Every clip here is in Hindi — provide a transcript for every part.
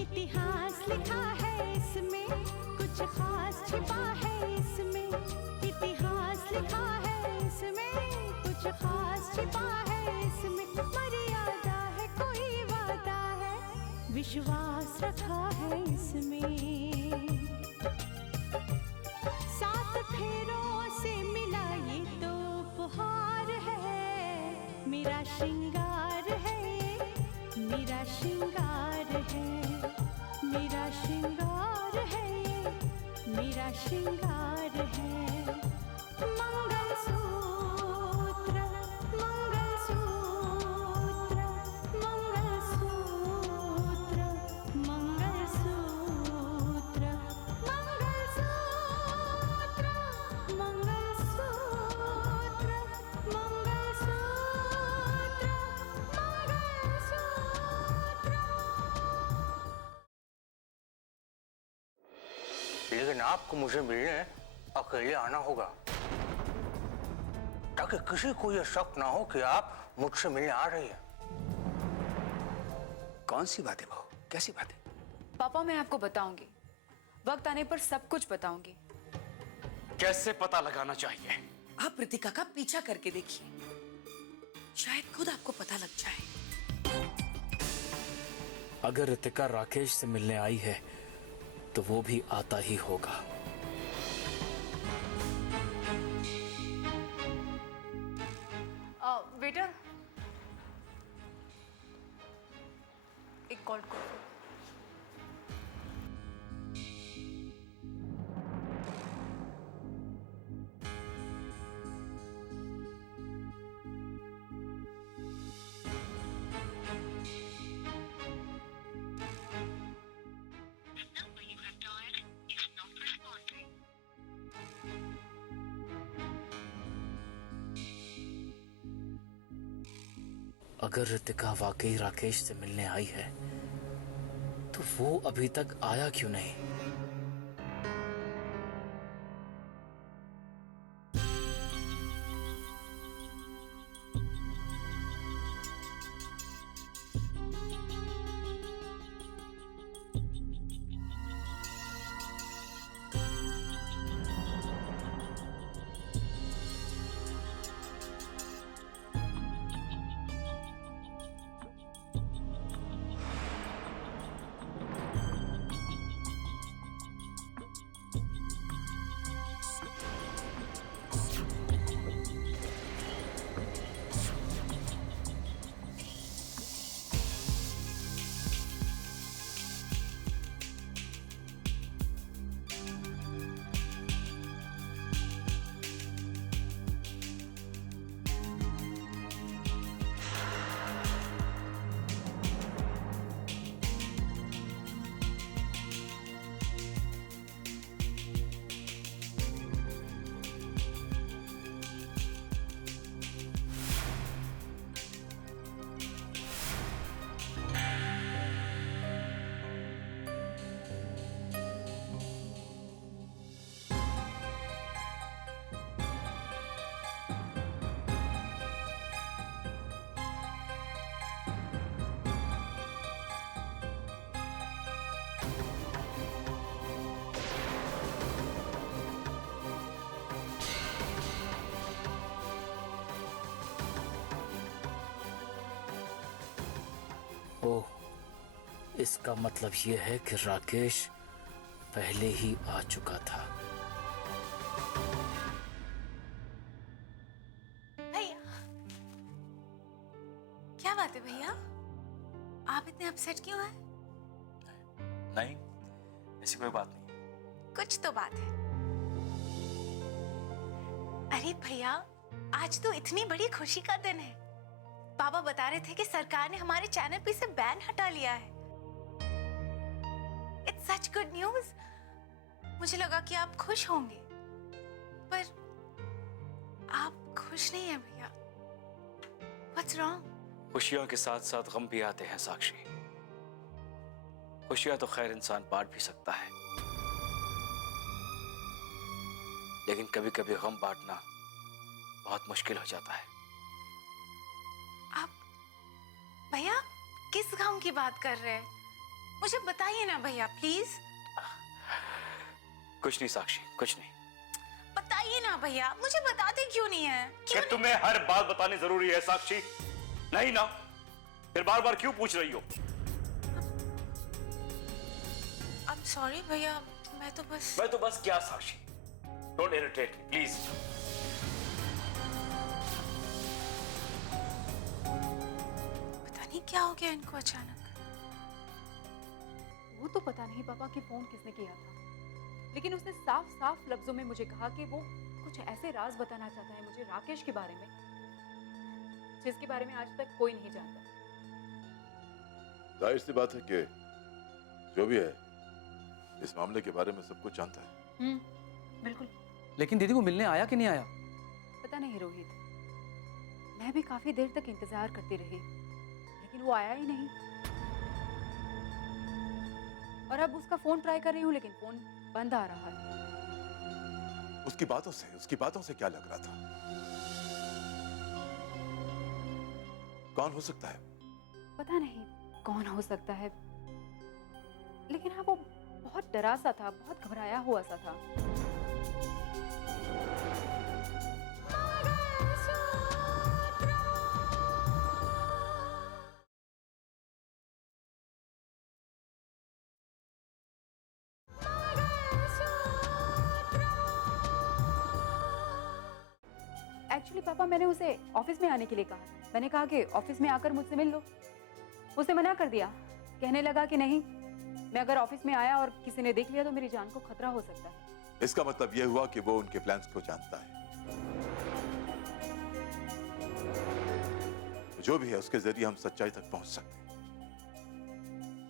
इतिहास लिखा है इसमें, कुछ खास छिपा है इसमें। इतिहास लिखा है इसमें, कुछ खास छिपा है इसमें। मर्यादा है, कोई वादा है, विश्वास रखा है इसमें। सात फेरों से मिला ये तो उपहार है, मेरा श्रृंगार है, मेरा श्रृंगार है, मेरा श्रृंगार है, मेरा श्रृंगार है। मंगलसूत्र, मंगलसूत्र, मंगलसूत्र, मंगलसूत्र, मंगलसूत्र, मंगलसूत्र, लेकिन आपको मुझे मिलने अकेले आना होगा, ताकि किसी को यह शक ना हो कि आप मुझसे मिलने आ रही हैं। कौन सी बात है बहू, कैसी बात है? पापा मैं आपको बताऊंगी, वक्त आने पर सब कुछ बताऊंगी। कैसे पता लगाना चाहिए? आप रितिका का पीछा करके देखिए, शायद खुद आपको पता लग जाए। अगर रितिका राकेश से मिलने आई है तो वो भी आता ही होगा। वेटर, एक कॉल करो। अगर रितिका वाकई राकेश से मिलने आई है तो वो अभी तक आया क्यों नहीं? ओह, इसका मतलब यह है कि राकेश पहले ही आ चुका था। भैया, क्या बात है भैया, आप इतने अपसेट क्यों हैं? नहीं, ऐसी कोई बात नहीं। कुछ तो बात है। अरे भैया, आज तो इतनी बड़ी खुशी का दिन है। पापा बता रहे थे कि सरकार ने हमारे चैनल पे से बैन हटा लिया है। It's such good news. मुझे लगा कि आप खुश होंगे, पर आप खुश नहीं हैं भैया। What's wrong? खुशियों के साथ साथ गम भी आते हैं साक्षी। खुशियां तो खैर इंसान बांट भी सकता है, लेकिन कभी कभी गम बांटना बहुत मुश्किल हो जाता है। आप भैया किस गम की बात कर रहे हैं? मुझे बताइए ना भैया प्लीज। कुछ नहीं साक्षी, कुछ नहीं। बताइए ना भैया, मुझे बताते क्यों नहीं है? क्या तुम्हें हर बात बतानी जरूरी है साक्षी? नहीं ना, फिर बार बार क्यों पूछ रही हो? आई एम सॉरी भैया, मैं तो बस क्या साक्षी? Don't irritate please. पता नहीं क्या हो गया इनको अचानक। वो तो पता नहीं पापा कि फोन किसने किया था, लेकिन उसने साफ साफ लफ्जों में मुझे कहा कि वो कुछ ऐसे राज बताना चाहता है मुझे राकेश के बारे में, जिसके बारे में आज तक कोई नहीं जानता। जाहिर सी बात है कि जो भी है इस मामले के बारे में सब कुछ जानता है। बिल्कुल। लेकिन दीदी वो मिलने आया कि नहीं आया? पता नहीं रोहित, मैं भी काफी देर तक इंतजार करती रही, लेकिन वो आया ही नहीं। और अब उसका फोन ट्राई कर रही हूँ, लेकिन फोन बंद आ रहा है। उसकी बातों से क्या लग रहा था? कौन हो सकता है? पता नहीं कौन हो सकता है, लेकिन हाँ वो बहुत डरा सा था, बहुत घबराया हुआ सा था। एक्चुअली पापा, मैंने उसे ऑफिस में आने के लिए कहा था। मैंने कहा कि ऑफिस में आकर मुझसे मिल लो। उसने मना कर दिया, कहने लगा कि नहीं, मैं अगर ऑफिस में आया और किसी ने देख लिया तो मेरी जान को खतरा हो सकता है। इसका मतलब यह हुआ कि वो उनके प्लान्स को जानता है। जो भी है उसके जरिए हम सच्चाई तक पहुंच सकते हैं।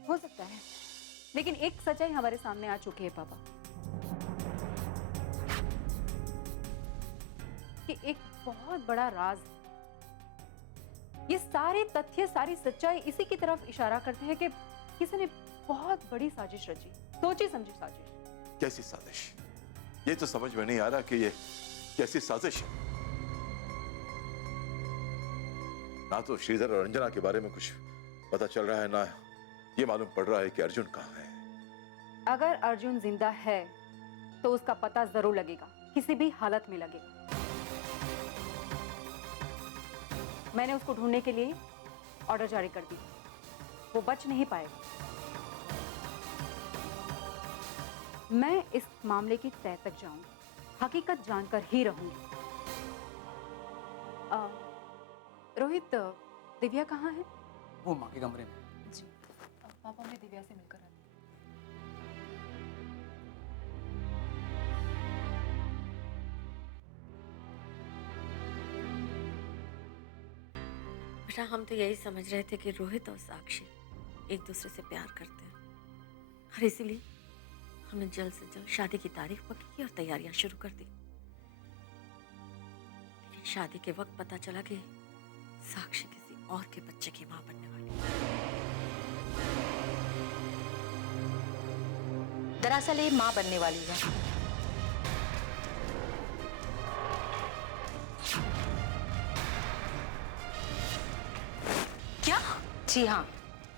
हो सकता है, लेकिन एक सच्चाई हमारे सामने आ चुकी है पापा, कि एक बहुत बड़ा राज, ये सारे तथ्य, सारी सच्चाई इसी की तरफ इशारा करते हैं कि किसी ने बहुत बड़ी साजिश रची, सोची समझी साजिश। कैसी साजिश? ये तो समझ में नहीं आ रहा कि ये कैसी साजिश है। ना तो श्रीधर और अंजना के बारे में कुछ पता चल रहा है, ना ये मालूम पड़ रहा है कि अर्जुन कहाँ है। अगर अर्जुन जिंदा है तो उसका पता जरूर लगेगा, किसी भी हालत में लगेगा। मैंने उसको ढूंढने के लिए ऑर्डर जारी कर दिया, वो बच नहीं पाएगा। मैं इस मामले की तह तक जाऊंगी, हकीकत जानकर ही रहूंगी। रोहित, दिव्या कहाँ है? वो माँ के कमरे में। जी, पापा मैं दिव्या से मिलकर आती हूँ। बेटा, हम तो यही समझ रहे थे कि रोहित और साक्षी एक दूसरे से प्यार करते हैं, और इसीलिए हमने जल्द से जल्द शादी की तारीख पक्की की और तैयारियां शुरू कर दी। लेकिन शादी के वक्त पता चला कि साक्षी किसी और के बच्चे की मां बनने वाली है। दरअसल ये मां बनने वाली है। क्या? जी हाँ,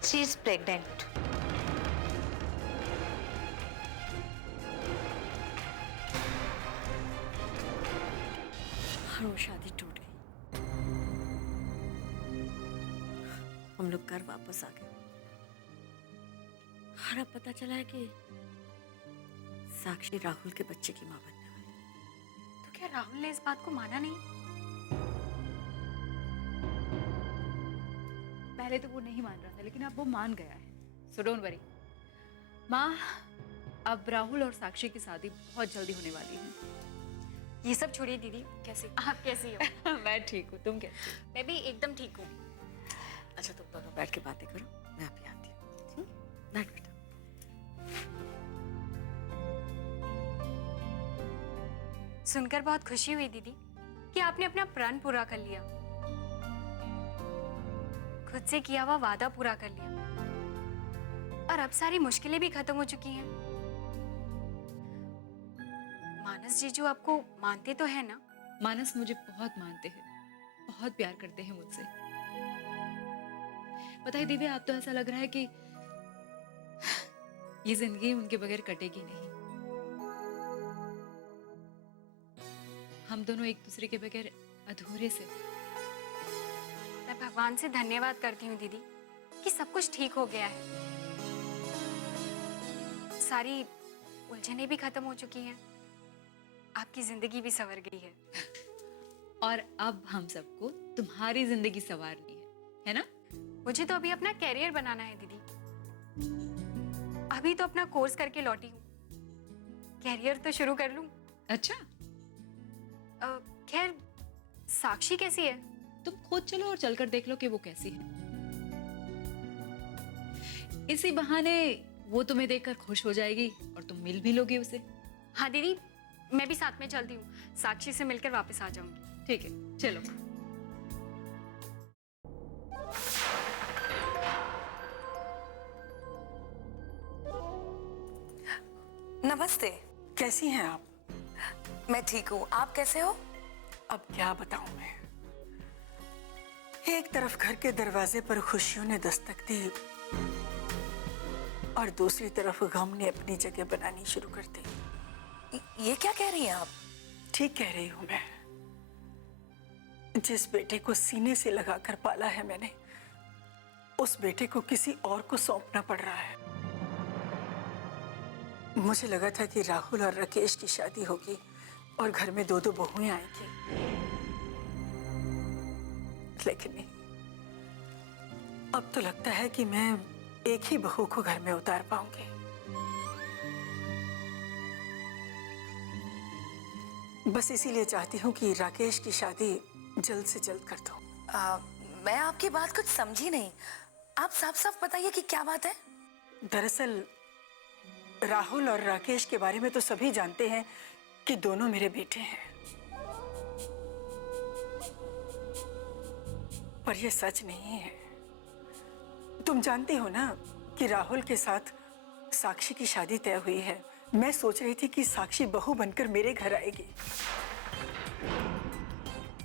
शी इज प्रेग्नेंट। और वो शादी टूट गई। हम लोग घर वापस आ गए, और अब पता चला है कि साक्षी राहुल के बच्चे की मां बनने वाली है। तो क्या राहुल ने इस बात को माना नहीं? पहले तो वो नहीं मान रहा था, लेकिन अब वो मान गया है। सो डोंट वरी माँ, अब राहुल और साक्षी की शादी बहुत जल्दी होने वाली है। ये सब छोड़िए दीदी, कैसी आप कैसी हो? मैं ठीक हूँ, तुम कैसी हो? मैं भी एकदम ठीक हूँ। अच्छा, तुम दोनों बैठ के बातें करो, मैं अभी आती हूँ। बैठ बेटा। सुनकर बहुत खुशी हुई दीदी कि आपने अपना प्रण पूरा कर लिया, खुद से किया हुआ वादा पूरा कर लिया, और अब सारी मुश्किलें भी खत्म हो चुकी हैं। मानस जीजू आपको मानते तो है ना? मानस मुझे बहुत मानते हैं, बहुत प्यार करते हैं मुझसे। पता है दिव्या, अब तो ऐसा लग रहा है कि ये जिंदगी उनके बगैर कटेगी नहीं। हम दोनों एक दूसरे के बगैर अधूरे से। मैं भगवान से धन्यवाद करती हूँ दीदी कि सब कुछ ठीक हो गया है। सारी उलझनें भी खत्म हो चुकी हैं, आपकी जिंदगी भी संवर गई है। और अब हम सबको तुम्हारी जिंदगी संवारनी है ना? मुझे तो अभी अपना कैरियर बनाना है दीदी। अभी तो अपना कोर्स करके लौटी हूँ, कैरियर तो शुरू कर लूं। अच्छा, खैर साक्षी कैसी है? तुम खुद चलो और चलकर देख लो कि वो कैसी है। इसी बहाने वो तुम्हें देखकर खुश हो जाएगी और तुम मिल भी लोगे उसे। हाँ दीदी, मैं भी साथ में चलती हूँ, साक्षी से मिलकर वापस आ जाऊंगी। ठीक है, चलो। नमस्ते। कैसी हैं आप? मैं ठीक हूँ, आप कैसे हो? अब क्या बताऊं मैं। एक तरफ घर के दरवाजे पर खुशियों ने दस्तक दी और दूसरी तरफ गम ने अपनी जगह बनानी शुरू कर दी। ये क्या कह रही हैं आप? ठीक कह रही हूं मैं। जिस बेटे को सीने से लगाकर पाला है मैंने, उस बेटे को किसी और को सौंपना पड़ रहा है। मुझे लगा था कि राहुल और राकेश की शादी होगी और घर में 2-2 बहुएं आएंगी, लेकिन नहीं। अब तो लगता है कि मैं एक ही बहू को घर में उतार पाऊंगी। बस इसीलिए चाहती हूँ कि राकेश की शादी जल्द से जल्द कर दो। मैं आपकी बात कुछ समझी नहीं। आप साफ साफ बताइए कि क्या बात है? दरअसल राहुल और राकेश के बारे में तो सभी जानते हैं कि दोनों मेरे बेटे हैं, पर यह सच नहीं है। तुम जानती हो ना कि राहुल के साथ साक्षी की शादी तय हुई है। मैं सोच रही थी कि साक्षी बहू बनकर मेरे घर आएगी,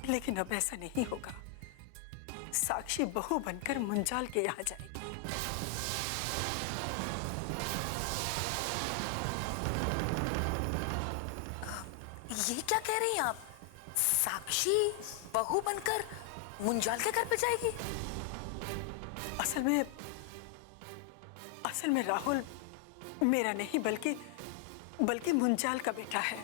लेकिन अब ऐसा नहीं होगा। साक्षी बहू बनकर मुंजाल के यहाँ जाएगी। ये क्या कह रही हैं आप? साक्षी बहू बनकर मुंजाल के घर पे जाएगी? असल में राहुल मेरा नहीं बल्कि मुंजाल का बेटा है।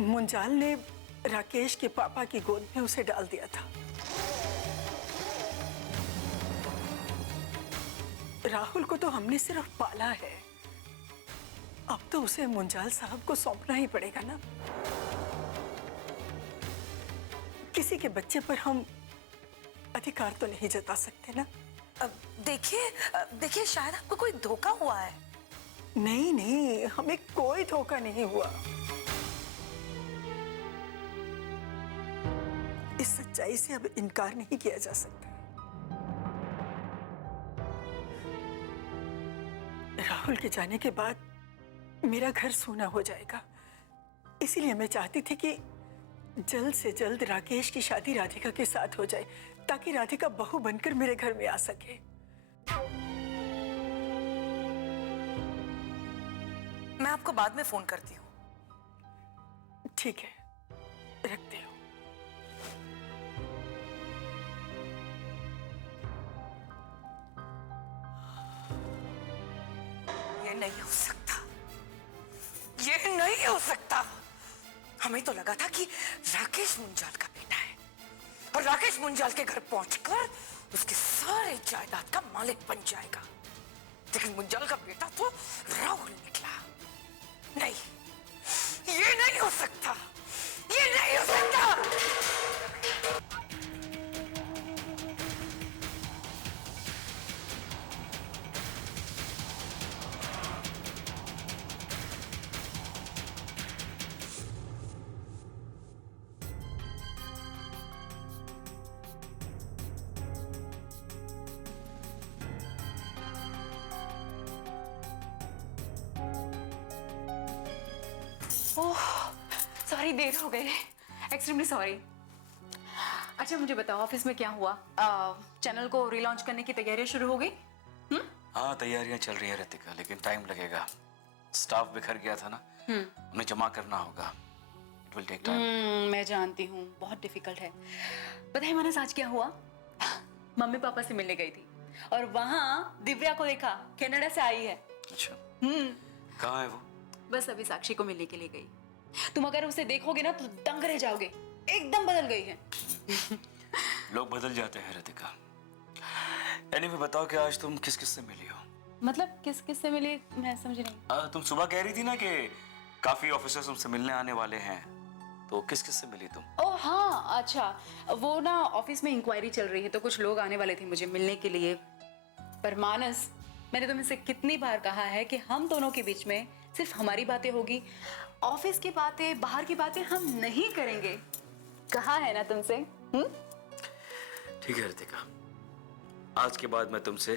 मुंजाल ने राकेश के पापा की गोद में उसे डाल दिया था। राहुल को तो हमने सिर्फ पाला है, अब तो उसे मुंजाल साहब को सौंपना ही पड़ेगा ना। किसी के बच्चे पर हम अधिकार तो नहीं जता सकते ना। देखिए शायद आपको कोई धोखा हुआ है। नहीं, हमें कोई धोखा नहीं हुआ। इस सच्चाई से अब इनकार नहीं किया जा सकता। राहुल के जाने के बाद मेरा घर सूना हो जाएगा, इसीलिए मैं चाहती थी कि जल्द से जल्द राकेश की शादी राधिका के साथ हो जाए, ताकि राधिका बहू बनकर मेरे घर में आ सके। मैं आपको बाद में फोन करती हूँ। ठीक है, रखते हो। ये नहीं हो सकता, ये नहीं हो सकता। हमें तो लगा था कि राकेश मुंजाल का बेटा है और राकेश मुंजाल के घर पहुंचकर उसके सारे जायदाद का मालिक बन जाएगा, लेकिन मुंजाल का बेटा तो राहुल निकला। नहीं, ये नहीं हो सकता, ये नहीं हो सकता। ओह सॉरी, देर हो गई, एक्सट्रीमली सॉरी। अच्छा मुझे बताओ ऑफिस में क्या हुआ? चैनल को रिलॉन्च करने की तैयारियां शुरू हो गई? हाँ तैयारियां चल रही है रितिका, लेकिन टाइम लगेगा। स्टाफ बिखर गया था ना, उन्हें जमा करना होगा। It will take time. मैं जानती हूँ बहुत डिफिकल्ट है। पता है मानस आज क्या हुआ? मम्मी पापा से मिलने गई थी और वहाँ दिव्या को देखा, कनाडा से आई है। अच्छा कहाँ है वो? बस अभी साक्षी को मिलने के लिए गई। तुम अगर उसे देखोगे ना तो दंग रह जाओगे, एकदम बदल गई है। लोग बदल जाते हैं रितिका। एनीवे बताओ कि आज तुम किस किस से मिली हो? मतलब किस किस से मिली मैं समझी नहीं। तुम सुबह कह रही थी ना कि काफी ऑफिसर्स तुमसे मिलने आने वाले हैं, तो किस किस से मिली तुम? ओह हाँ, अच्छा वो ना ऑफिस में इंक्वायरी चल रही है तो कुछ लोग आने वाले थे मुझे मिलने के लिए। पर मानस, मैंने तुमसे कितनी बार कहा है कि हम दोनों के बीच में सिर्फ हमारी बातें होगी, ऑफिस की बातें, बाहर की बातें हम नहीं करेंगे। कहा है ना तुमसे? ठीक है रितिका, आज के बाद मैं तुमसे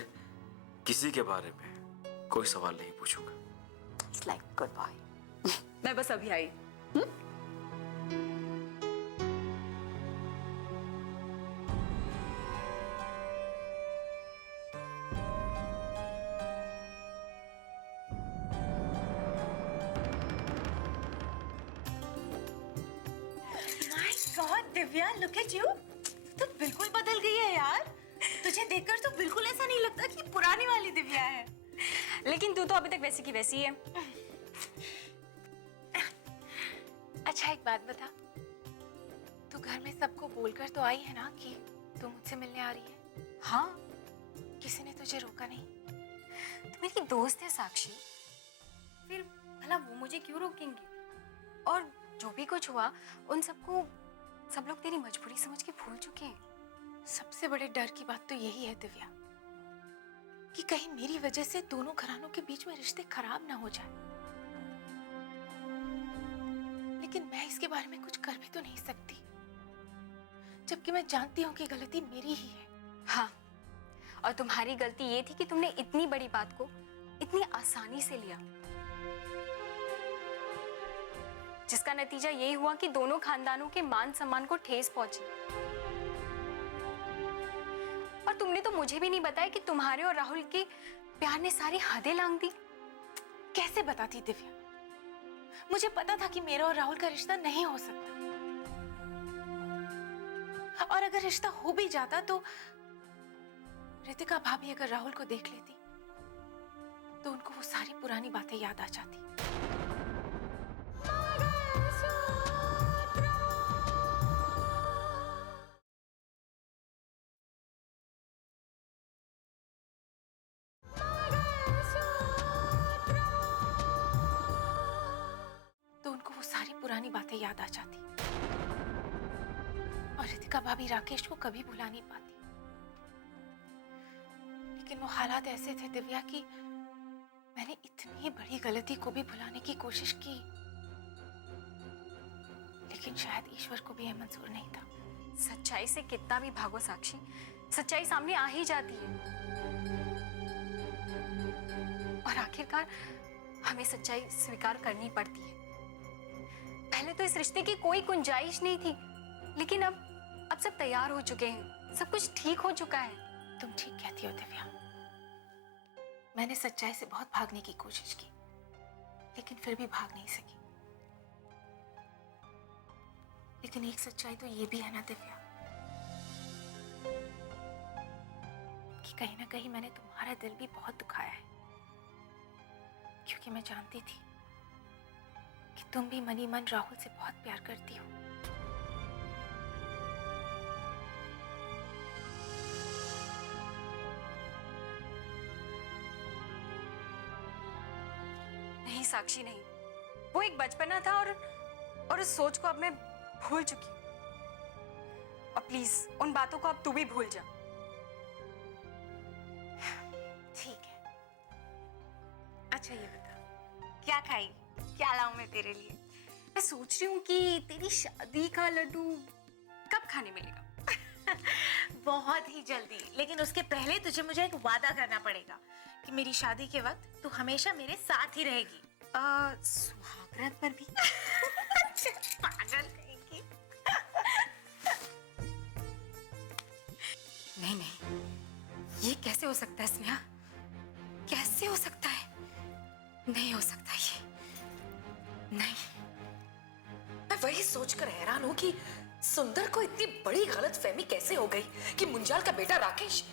किसी के बारे में कोई सवाल नहीं पूछूंगा। It's like goodbye। मैं बस अभी आई। God Divya, look at you. तू बिल्कुल बदल गई है यार। तुझे देखकर तो बिल्कुल ऐसा नहीं लगता कि पुरानी वाली दिव्या है। लेकिन तू तो अभी तक वैसी की वैसी है। अच्छा एक बात बता, तू घर में सबको बोलकर तो आई है ना कि तू मुझसे मिलने आ रही है? हाँ, किसी ने तुझे रोका नहीं? तू मेरी दोस्त है साक्षी, फिर भला वो मुझे क्यों रोकेंगे? और जो भी कुछ हुआ उन सबको सब लोग तेरी मजबूरी समझ के भूल चुके हैं। सबसे बड़े डर की बात तो यही है दिव्या कि कहीं मेरी वजह से दोनों घरानों के बीच में रिश्ते खराब ना हो जाए। लेकिन मैं इसके बारे में कुछ कर भी तो नहीं सकती, जबकि मैं जानती हूँ कि गलती मेरी ही है। हाँ, और तुम्हारी गलती ये थी कि तुमने इतनी बड़ी बात को इतनी आसानी से लिया, जिसका नतीजा ये हुआ कि दोनों खानदानों के मान सम्मान को ठेस पहुंची। और तुमने तो मुझे भी नहीं बताया कि तुम्हारे और राहुल के प्यार ने सारी हदें लांघ दी। कैसे बताती दिव्या? मुझे पता था कि मेरा और राहुल का रिश्ता नहीं हो सकता, और अगर रिश्ता हो भी जाता तो रितिका भाभी अगर राहुल को देख लेती तो उनको वो सारी पुरानी बातें याद आ जाती। पुरानी बातें याद आ जाती, और रितिका भाभी राकेश को कभी भुला नहीं पाती। लेकिन वो हालात ऐसे थे दिव्या कि मैंने इतनी बड़ी गलती को भी भुलाने की कोशिश की, लेकिन शायद ईश्वर को भी यह मंजूर नहीं था। सच्चाई से कितना भी भागो साक्षी, सच्चाई सामने आ ही जाती है, और आखिरकार हमें सच्चाई स्वीकार करनी पड़ती है। पहले तो इस रिश्ते की कोई गुंजाइश नहीं थी, लेकिन अब सब तैयार हो चुके हैं, सब कुछ ठीक हो चुका है। तुम ठीक कहती हो दिव्या, मैंने सच्चाई से बहुत भागने की कोशिश की, लेकिन फिर भी भाग नहीं सकी। लेकिन एक सच्चाई तो ये भी है ना दिव्या कि कहीं ना कहीं मैंने तुम्हारा दिल भी बहुत दुखाया है, क्योंकि मैं जानती थी कि तुम भी मनी मन राहुल से बहुत प्यार करती हो। नहीं साक्षी नहीं, वो एक बचपना था और उस सोच को अब मैं भूल चुकी हूँ। और प्लीज उन बातों को अब तू भी भूल जा। ठीक है। अच्छा ये बता, क्या खाएगी? क्या लाऊं मैं तेरे लिए? मैं सोच रही हूँ कि तेरी शादी का लड्डू कब खाने मिलेगा? बहुत ही जल्दी, लेकिन उसके पहले तुझे मुझे एक वादा करना पड़ेगा कि मेरी शादी के वक्त तू हमेशा मेरे साथ ही रहेगी। सुहाग मुहूर्त पर भी। पागल कहेंगी। नहीं नहीं, ये कैसे हो सकता है स्नेहा? कैसे हो सकता है? नहीं हो सकता ये, नहीं। मैं वही सोचकर हैरान हूँ कि सुंदर को इतनी बड़ी गलतफहमी कैसे हो गई कि मुंजाल का बेटा राकेश।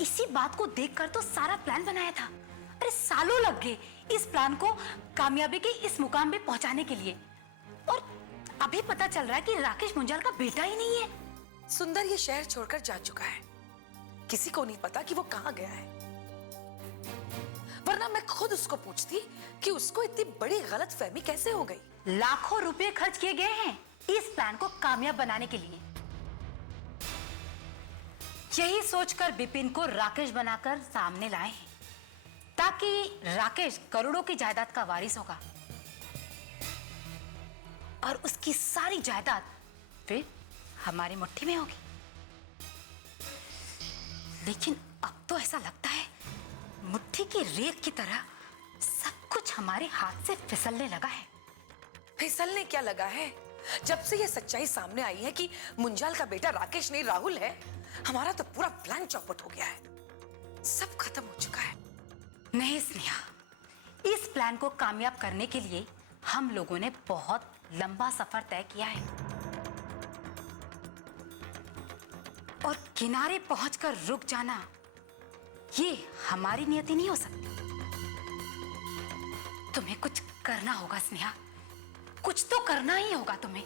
इसी बात को देखकर तो सारा प्लान बनाया था। अरे सालों लग गए इस प्लान को कामयाबी के इस मुकाम पे पहुंचाने के लिए, और अभी पता चल रहा है कि राकेश मुंजाल का बेटा ही नहीं है। सुंदर ये शहर छोड़कर जा चुका है, किसी को नहीं पता कि वो कहाँ गया है। वरना मैं खुद उसको पूछती कि उसको इतनी बड़ी गलतफहमी कैसे हो गई। लाखों रुपए खर्च किए गए हैं इस प्लान को कामयाब बनाने के लिए। यही सोचकर विपिन को राकेश बनाकर सामने लाए हैं, ताकि राकेश करोड़ों की जायदाद का वारिस होगा और उसकी सारी जायदाद फिर हमारी मुट्ठी में होगी। लेकिन अब तो ऐसा लगता है मुट्ठी की रेत की तरह सब कुछ हमारे हाथ से फिसलने लगा है। फिसलने क्या लगा है? जब से ये सच्चाई सामने आई है कि मुंजाल का बेटा राकेश नहीं राहुल है, हमारा तो पूरा प्लान चौपट हो गया है। सब खत्म हो चुका है। नहीं स्नेहा, इस प्लान को कामयाब करने के लिए हम लोगों ने बहुत लंबा सफर तय किया है, और किनारे पहुंचकर रुक जाना ये हमारी नियति नहीं हो सकती। तुम्हें कुछ करना होगा स्नेहा, कुछ तो करना ही होगा तुम्हें।